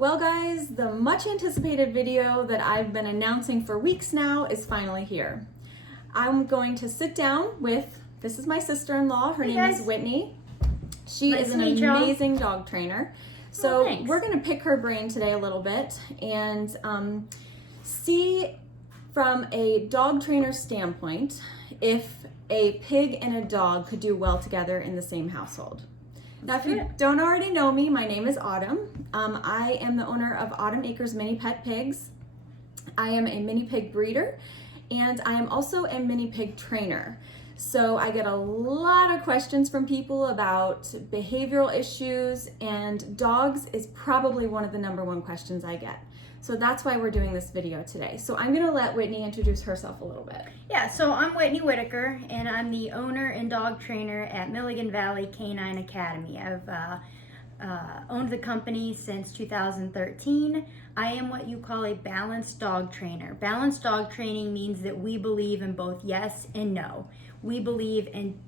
Well guys, the much anticipated video that I've been announcing for weeks now is finally here. I'm going to sit down with, this is my sister-in-law, her Hey name is guys. Whitney. She Nice is to an meet y'all. amazing dog trainer. So thanks. we're gonna pick her brain today a little bit and see from a dog trainer standpoint if a pig and a dog could do well together in the same household. Now, if you don't already know me, my name is Autumn. I am the owner of Autumn Acres Mini Pet Pigs. I am a mini pig breeder, and I am also a mini pig trainer. So I get a lot of questions from people about behavioral issues, and dogs is probably one of the #1 questions I get. So that's why we're doing this video today. So I'm gonna let Whitney introduce herself a little bit. Yeah, so I'm Whitney Whitaker, and I'm the owner and dog trainer at Milligan Valley Canine Academy. I've owned the company since 2013. I am what you call a balanced dog trainer. Balanced dog training means that we believe in both yes and no. We believe in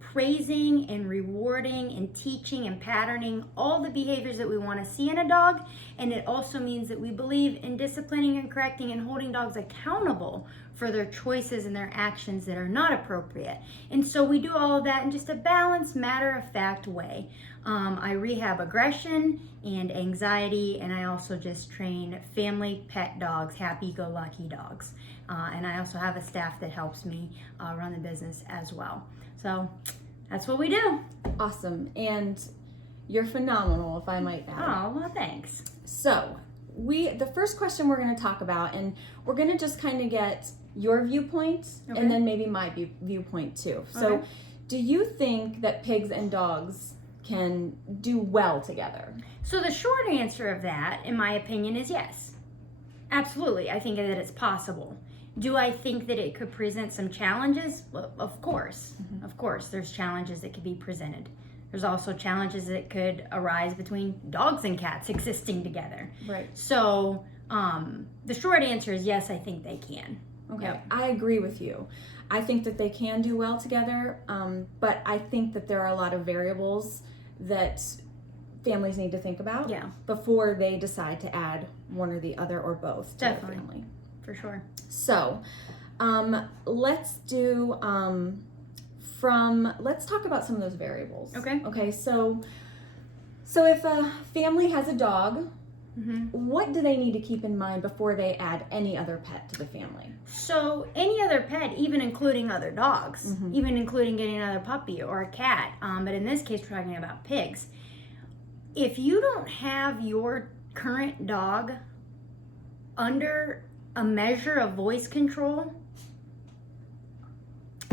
praising and rewarding and teaching and patterning all the behaviors that we want to see in a dog, and it also means that we believe in disciplining and correcting and holding dogs accountable for their choices and their actions that are not appropriate. And so we do all of that in just a balanced, matter-of-fact way. I rehab aggression and anxiety, and I also just train family pet dogs, happy-go-lucky dogs. And I also have a staff that helps me run the business as well. So that's what we do. Awesome, and you're phenomenal, if I might add. Oh, well, thanks. So the first question we're going to talk about, and we're going to just kind of get your viewpoint Okay. and then maybe my viewpoint too. So Okay. do you think that pigs and dogs can do well together? So the short answer of that, in my opinion, is yes. Absolutely. I think that it's possible. Do I think that it could present some challenges? Well, of course. Mm-hmm. Of course, there's challenges that could be presented. There's also challenges that could arise between dogs and cats existing together. Right. So the short answer is yes, I think they can. Okay, Yep. I agree with you. I think that they can do well together, but I think that there are a lot of variables that families need to think about Yeah. before they decide to add one or the other or both to their Definitely. family. For sure. So, let's do let's talk about some of those variables. Okay. Okay. So if a family has a dog, Mm-hmm. what do they need to keep in mind before they add any other pet to the family? So any other pet, even including other dogs, Mhm. even including getting another puppy or a cat, but in this case we're talking about pigs. If you don't have your current dog under a measure of voice control,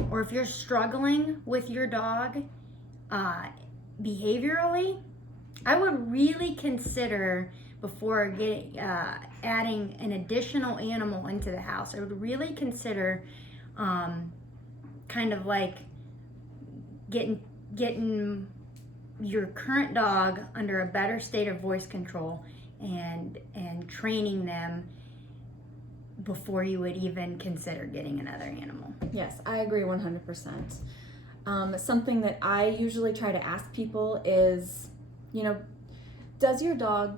or if you're struggling with your dog behaviorally, I would really consider, before adding an additional animal into the house, I would really consider kind of like getting your current dog under a better state of voice control and training them before you would even consider getting another animal. Yes, I agree 100%. Something that I usually try to ask people is, does your dog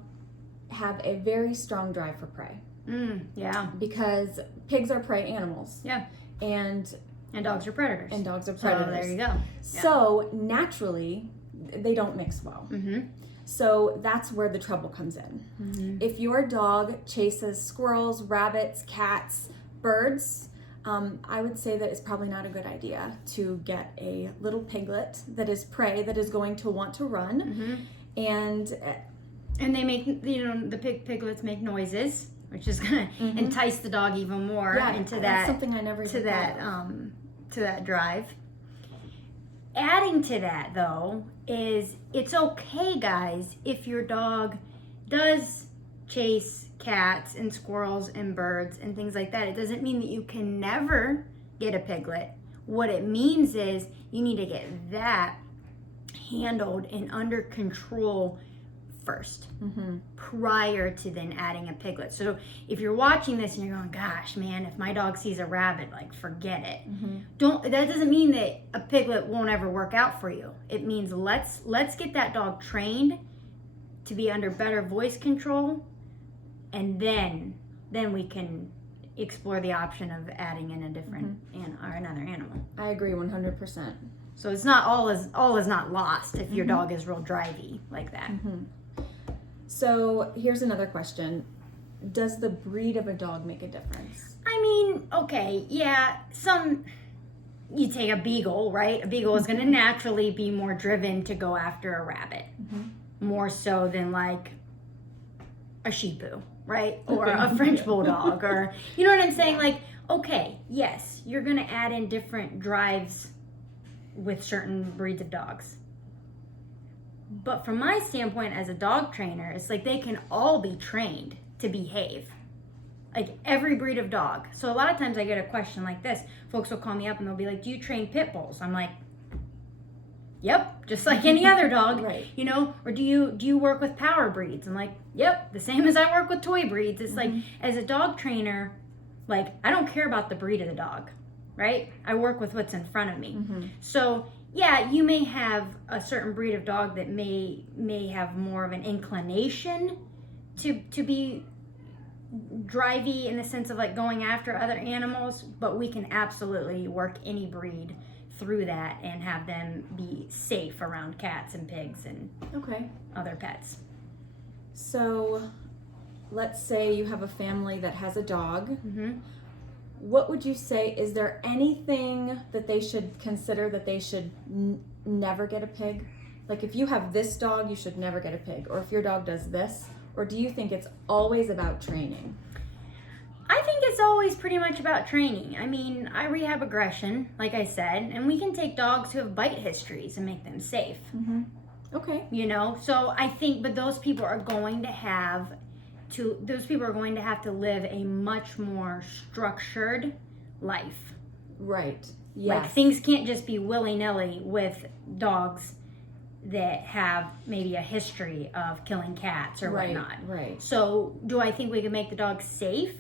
have a very strong drive for prey? Yeah. Because pigs are prey animals. Yeah. And dogs are predators. dogs are So predators. there you go. So naturally, they don't mix well. Mm-hmm. So that's where the trouble comes in. Mm-hmm. If your dog chases squirrels, rabbits, cats, birds, I would say that it's probably not a good idea to get a little piglet that is prey that is going to want to run. Mm-hmm. And they make, the piglets make noises, which is gonna entice the dog even more into that's that something I never to did that to that drive. Adding to that, though, is it's okay, guys, if your dog does chase cats and squirrels and birds and things like that. It doesn't mean that you can never get a piglet. What it means is you need to get that handled and under control first, prior to then adding a piglet. So if you're watching this and you're going, gosh, man, if my dog sees a rabbit, like, forget it. That doesn't mean that a piglet won't ever work out for you. It means let's get that dog trained to be under better voice control, and then we can explore the option of adding in a different or another animal. I agree 100%. So it's not all is not lost if your dog is real drivey like that. So here's another question. Does the breed of a dog make a difference? I mean, okay, yeah, you take a beagle, right? A beagle is going to naturally be more driven to go after a rabbit, more so than like a Shih Tzu, right? Or a French bulldog, or you know what I'm saying? Like, okay, yes, you're going to add in different drives with certain breeds of dogs. But from my standpoint as a dog trainer, it's like they can all be trained to behave. Like every breed of dog. So a lot of times I get a question like this. Folks will call me up and they'll be like, do you train pit bulls? I'm like, yep, just like any other dog. Right. You know, or do you work with power breeds? I'm like, yep, the same as I work with toy breeds. It's like, as a dog trainer, like I don't care about the breed of the dog, right? I work with what's in front of me. So yeah, you may have a certain breed of dog that may have more of an inclination to be drivey in the sense of like going after other animals, but we can absolutely work any breed through that and have them be safe around cats and pigs and other pets. So let's say you have a family that has a dog. What would you say, is there anything that they should consider that they should never get a pig? Like if you have this dog, you should never get a pig. Or if your dog does this, or do you think it's always about training? I think it's always pretty much about training. I mean, I rehab aggression, like I said, and we can take dogs who have bite histories and make them safe. Okay. You know, so I think, but those people are going to have to live a much more structured life. Right. Yes. Like things can't just be willy-nilly with dogs that have maybe a history of killing cats or whatnot. Right. So do I think we can make the dog safe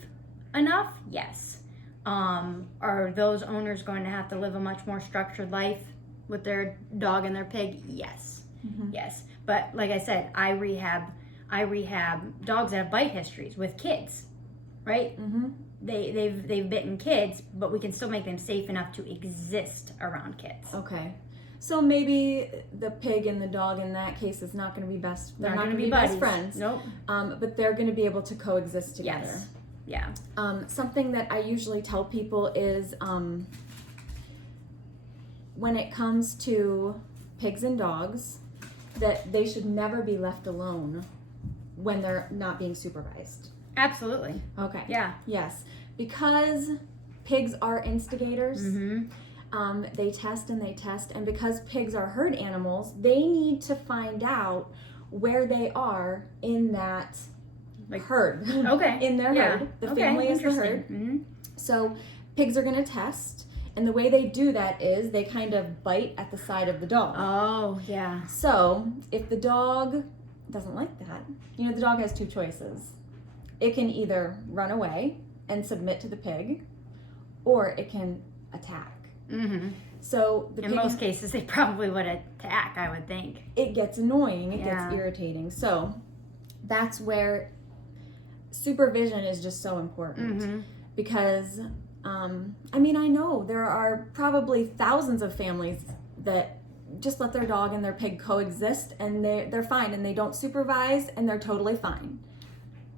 enough? Yes. Are those owners going to have to live a much more structured life with their dog and their pig? Yes. Yes. But like I said, I rehab dogs that have bite histories with kids, right? They've bitten kids, but we can still make them safe enough to exist around kids. Okay. So maybe the pig and the dog in that case is not going to be best. They're not going to be best friends. Nope. But they're going to be able to coexist together. Yes. Yeah. Something that I usually tell people is when it comes to pigs and dogs, that they should never be left alone when they're not being supervised. Absolutely. Okay. Yeah. Yes. Because pigs are instigators. They test and they test, and because pigs are herd animals, they need to find out where they are in that herd. In their herd. The family is the herd. So pigs are going to test, and the way they do that is they kind of bite at the side of the dog. Oh, yeah. So if the dog doesn't like that, you know, the dog has two choices. It can either run away and submit to the pig, or it can attack. So in most cases, they probably would attack, I would think. It gets annoying. It gets irritating. So that's where supervision is just so important. Because, I mean, I know there are probably thousands of families that just let their dog and their pig coexist, and they're fine, and they don't supervise, and they're totally fine.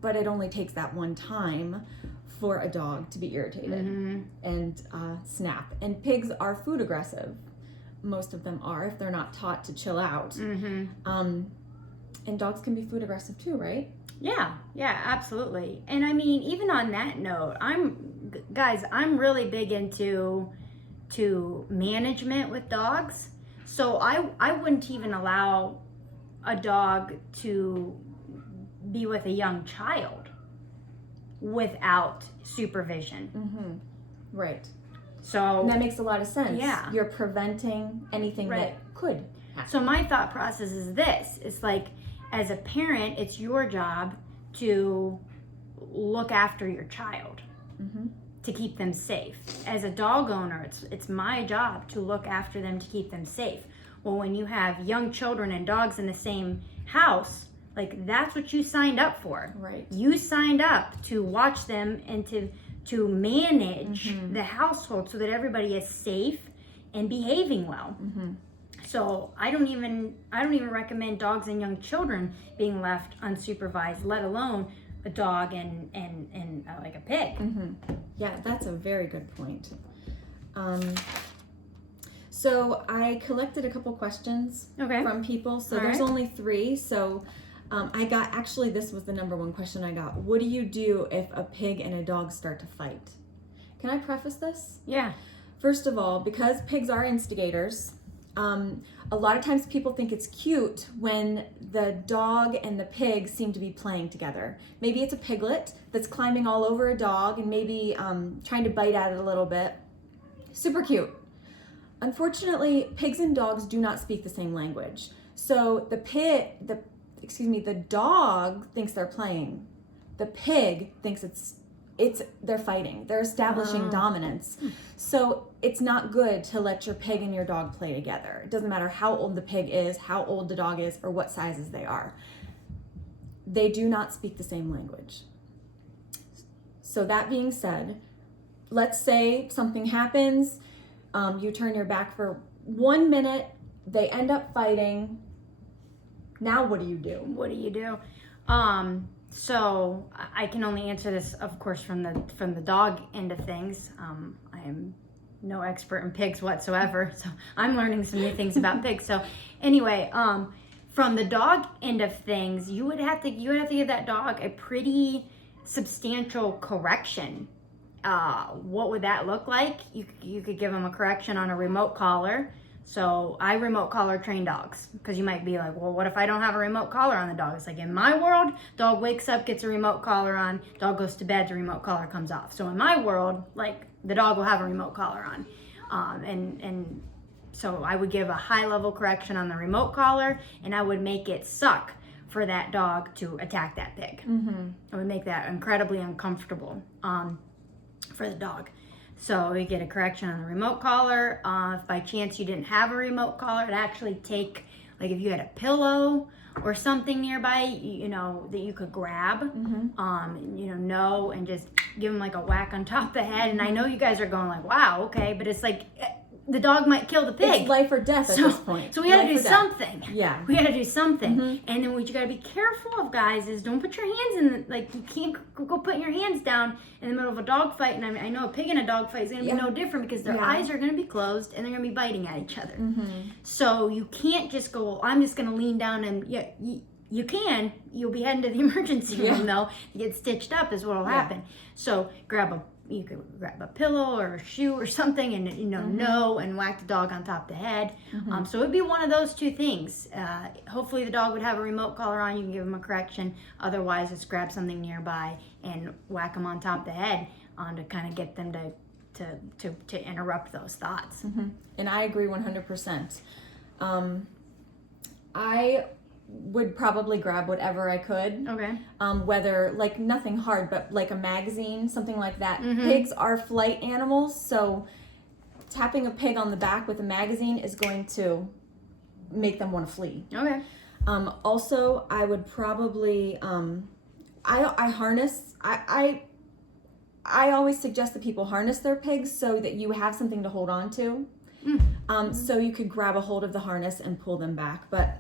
But it only takes that one time for a dog to be irritated and snap. And pigs are food aggressive. Most of them are, if they're not taught to chill out. And dogs can be food aggressive too, right? Yeah, absolutely. And I mean, even on that note, I'm really big into management with dogs. So I wouldn't even allow a dog to be with a young child without supervision. Right. So and that makes a lot of sense. Yeah. You're preventing anything that could happen. So my thought process is this. It's like, as a parent, it's your job to look after your child, to keep them safe. As a dog owner, it's my job to look after them, to keep them safe. Well, when you have young children and dogs in the same house, Like, that's what you signed up for. Right. You signed up to watch them and to manage the household so that everybody is safe and behaving well. So I don't even recommend dogs and young children being left unsupervised, let alone a dog and like a pig. Yeah, that's a very good point. So I collected a couple questions from people. So there's only 3. So I got, actually, this was the number 1 question I got. What do you do if a pig and a dog start to fight? Can I preface this? Yeah. First of all, because pigs are instigators, a lot of times people think it's cute when the dog and the pig seem to be playing together. Maybe it's a piglet that's climbing all over a dog and maybe trying to bite at it a little bit. Super cute. Unfortunately, pigs and dogs do not speak the same language. So the dog thinks they're playing. The pig thinks they're fighting. They're establishing dominance. So it's not good to let your pig and your dog play together. It doesn't matter how old the pig is, how old the dog is, or what sizes they are. They do not speak the same language. So that being said, let's say something happens, you turn your back for 1 minute, they end up fighting. Now what do you do? What do you do? So I can only answer this, of course, from the dog end of things. I am no expert in pigs whatsoever, so I'm learning some new things about pigs. So anyway, from the dog end of things, you would have to give that dog a pretty substantial correction. What would that look like? You could give them a correction on a remote collar. So I remote collar train dogs, because you might be like, well, what if I don't have a remote collar on the dog? It's like, in my world, dog wakes up, gets a remote collar on, dog goes to bed, the remote collar comes off. So in my world, like, the dog will have a remote collar on. And so I would give a high level correction on the remote collar, and I would make it suck for that dog to attack that pig. I would make that incredibly uncomfortable for the dog. So we get a correction on the remote collar. If by chance you didn't have a remote collar, it'd actually take, like, if you had a pillow or something nearby, that you could grab, and just give them like a whack on top of the head. And I know you guys are going like, wow, okay, but it's like, the dog might kill the pig. It's life or death at this point. So we had to do something. Yeah. We had to do something. And then what you got to be careful of, guys, is don't put your hands in you can't go putting your hands down in the middle of a dog fight. And I know a pig in a dog fight is going to be no different, because their eyes are going to be closed and they're going to be biting at each other. So you can't just go, well, I'm just going to lean down and you can. You'll be heading to the emergency room, though, to get stitched up is what will happen. So you could grab a pillow or a shoe or something and and whack the dog on top of the head. So it would be one of those 2 things. Hopefully the dog would have a remote collar on. You can give him a correction. Otherwise, just grab something nearby and whack them on top of the head to kind of get them to interrupt those thoughts. And I agree 100%. I would probably grab whatever I could. Okay. Whether, like, nothing hard, but like a magazine, something like that. Pigs are flight animals, so tapping a pig on the back with a magazine is going to make them want to flee. Okay. Also, I would probably, I harness, I always suggest that people harness their pigs so that you have something to hold on to. So you could grab a hold of the harness and pull them back, but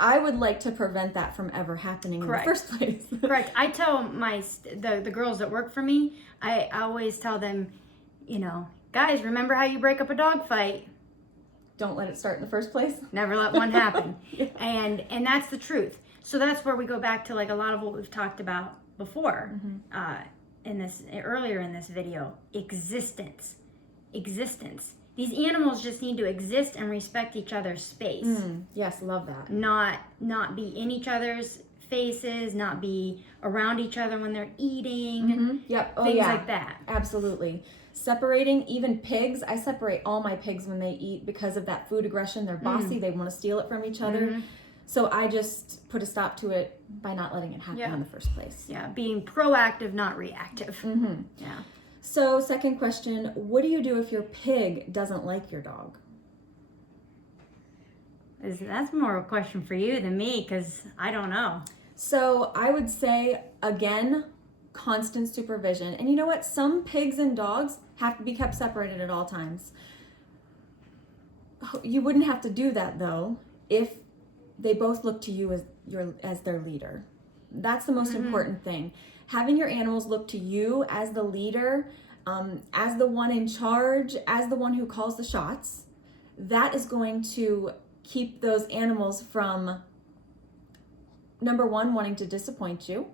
I would like to prevent that from ever happening in the first place. Correct. I tell the girls that work for me, I always tell them, guys, remember how you break up a dog fight? Don't let it start in the first place. Never let one happen. And that's the truth. So that's where we go back to, like, a lot of what we've talked about before earlier in this video. Existence. These animals just need to exist and respect each other's space. Yes, love that. Not be in each other's faces, not be around each other when they're eating. Yep. Things like that. Absolutely. Separating, even pigs. I separate all my pigs when they eat because of that food aggression. They're bossy. They want to steal it from each other. So I just put a stop to it by not letting it happen in the first place. Yeah, being proactive, not reactive. Yeah. So, second question, what do you do if your pig doesn't like your dog? That's more of a question for you than me, because I don't know. So I would say, again, constant supervision. And you know what? Some pigs and dogs have to be kept separated at all times. You wouldn't have to do that though if they both look to you as their leader. That's the most important thing. Having your animals look to you as the leader, as the one in charge, as the one who calls the shots. That is going to keep those animals from, number one, wanting to disappoint you,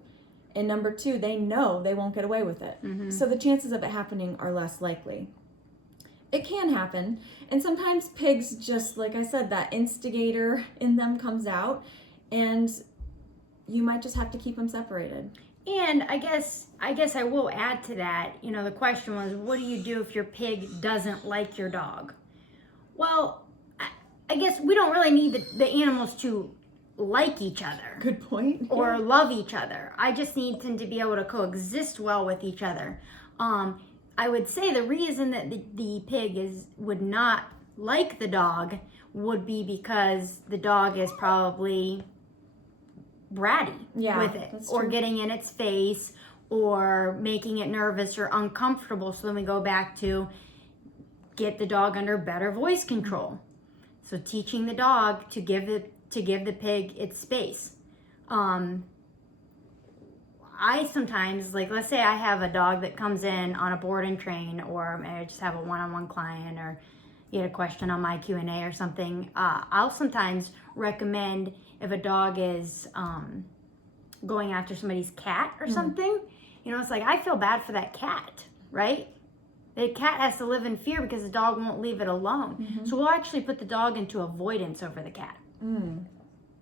and number two, they know they won't get away with it. So the chances of it happening are less likely. It can happen, and sometimes pigs, just like I said, that instigator in them comes out, and you might just have to keep them separated. And I guess I will add to that. You know, the question was, what do you do if your pig doesn't like your dog? Well, I guess we don't really need the animals to like each other. Good point. Or love each other. I just need them to be able to coexist well with each other. I would say the reason that the pig would not like the dog would be because the dog is probably bratty with it, or getting in its face, or making it nervous or uncomfortable. So then we go back to get the dog under better voice control. So teaching the dog to give the pig its space. I sometimes, like, let's say I have a dog that comes in on a board and train, or I just have a one-on-one client, or you had a question on my Q&A or something. I'll sometimes recommend, if a dog is going after somebody's cat or something, you know, it's like, I feel bad for that cat, right? The cat has to live in fear because the dog won't leave it alone. So we'll actually put the dog into avoidance over the cat.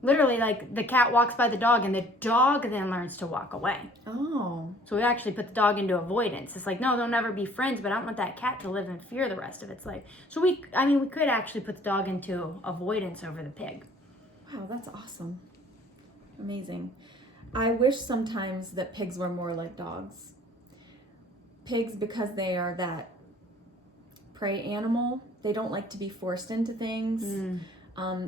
Literally, like, the cat walks by the dog and the dog then learns to walk away. Oh. So we actually put the dog into avoidance. It's like, no, they'll never be friends, but I don't want that cat to live in fear the rest of its life. So we could actually put the dog into avoidance over the pig. Wow, that's awesome. Amazing. I wish sometimes that pigs were more like dogs. Pigs, because they are that prey animal, they don't like to be forced into things.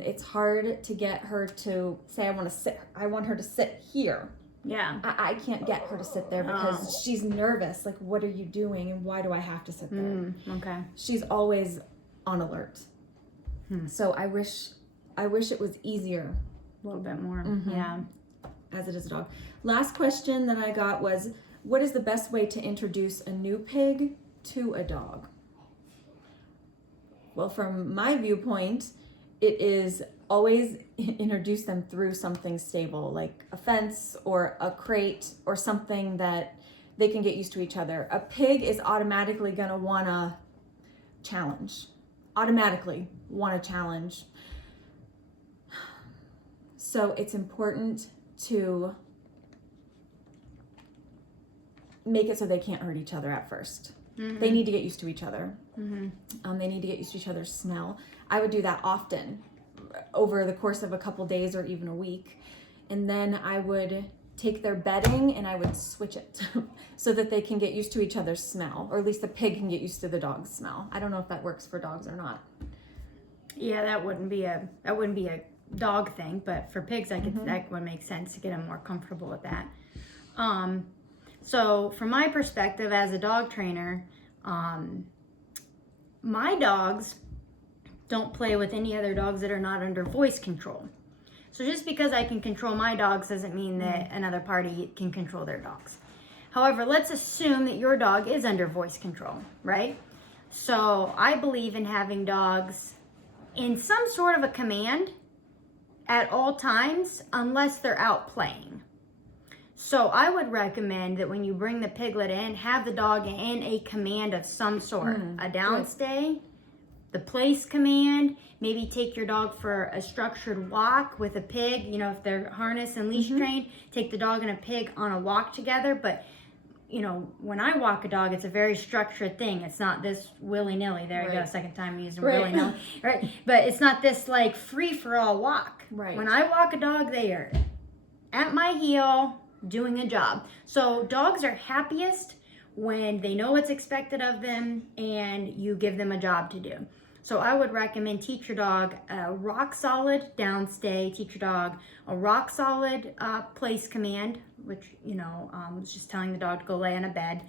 It's hard to get her to say, I want her to sit here. Yeah. I can't get her to sit there because she's nervous. Like, what are you doing? And why do I have to sit there? Okay. She's always on alert. So I wish it was easier. A little bit more. Yeah. As it is a dog. Last question that I got was, what is the best way to introduce a new pig to a dog? Well, from my viewpoint, it is always introduce them through something stable, like a fence or a crate or something that they can get used to each other. A pig is automatically going to want to challenge. So it's important to make it so they can't hurt each other at first. They need to get used to each other. They need to get used to each other's smell. I would do that often over the course of a couple days or even a week. And then I would take their bedding and I would switch it so that they can get used to each other's smell, or at least the pig can get used to the dog's smell. I don't know if that works for dogs or not. Yeah, that wouldn't be a dog thing, but for pigs, that would make sense to get them more comfortable with that. So from my perspective as a dog trainer, my dogs don't play with any other dogs that are not under voice control. So just because I can control my dogs doesn't mean that another party can control their dogs. However, let's assume that your dog is under voice control, right? So I believe in having dogs in some sort of a command at all times, unless they're out playing. So I would recommend that when you bring the piglet in, have the dog in a command of some sort. A downstay, the place command, maybe take your dog for a structured walk with a pig. You know, if they're harnessed and leash trained, take the dog and a pig on a walk together. But, you know, when I walk a dog, it's a very structured thing. It's not this willy-nilly. There you go, second time using willy-nilly. Right? But it's not this, like, free-for-all walk. Right. When I walk a dog, they are at my heel, doing a job. So dogs are happiest when they know what's expected of them and you give them a job to do. So I would recommend teach your dog a rock solid downstay, teach your dog a rock solid place command, which, was just telling the dog to go lay on a bed,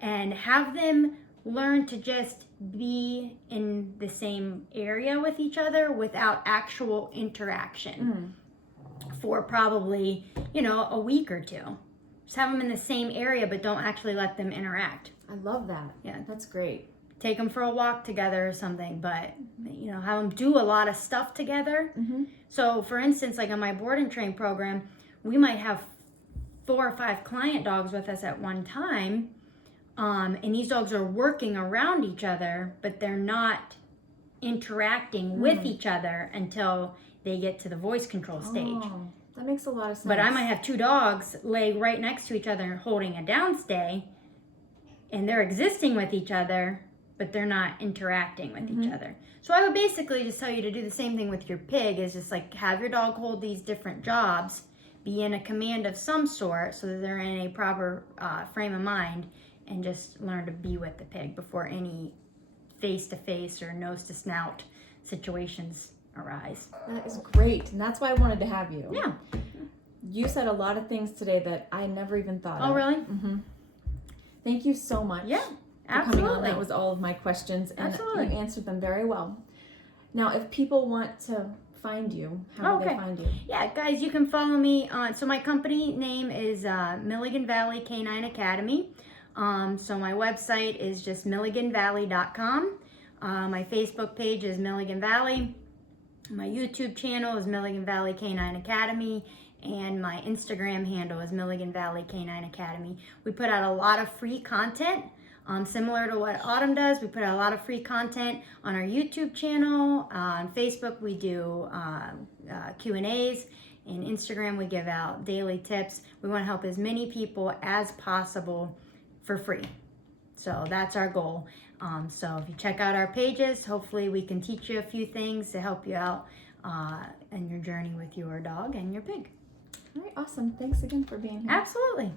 and have them learn to just be in the same area with each other without actual interaction for probably, a week or two. Just have them in the same area, but don't actually let them interact. I love that. Yeah. That's great. Take them for a walk together or something, but, have them do a lot of stuff together. So, for instance, like on my board and train program, we might have 4 or 5 client dogs with us at one time. And these dogs are working around each other, but they're not interacting with each other until they get to the voice control stage. Oh, that makes a lot of sense. But I might have 2 dogs lay right next to each other holding a downstay, and they're existing with each other, but they're not interacting with each other. So I would basically just tell you to do the same thing with your pig, is just like have your dog hold these different jobs, be in a command of some sort so that they're in a proper frame of mind, and just learn to be with the pig before any face-to-face or nose-to-snout situations arise. That is great, and that's why I wanted to have you. Yeah. You said a lot of things today that I never even thought of. Oh, really? Thank you so much. Yeah, for coming on. absolutely. That was all of my questions, and Absolutely. you answered them very well. Now, if people want to find you, how do they Okay. find you? Yeah, guys, you can follow me on, so my company name is Milligan Valley Canine Academy. So my website is just milliganvalley.com. My Facebook page is Milligan Valley. My YouTube channel is Milligan Valley Canine Academy. And my Instagram handle is Milligan Valley Canine Academy. We put out a lot of free content, similar to what Autumn does. We put out a lot of free content on our YouTube channel. On Facebook, we do Q&As. In Instagram, we give out daily tips. We want to help as many people as possible for free. So that's our goal. So if you check out our pages, hopefully we can teach you a few things to help you out in your journey with your dog and your pig. All right, awesome. Thanks again for being here. Absolutely.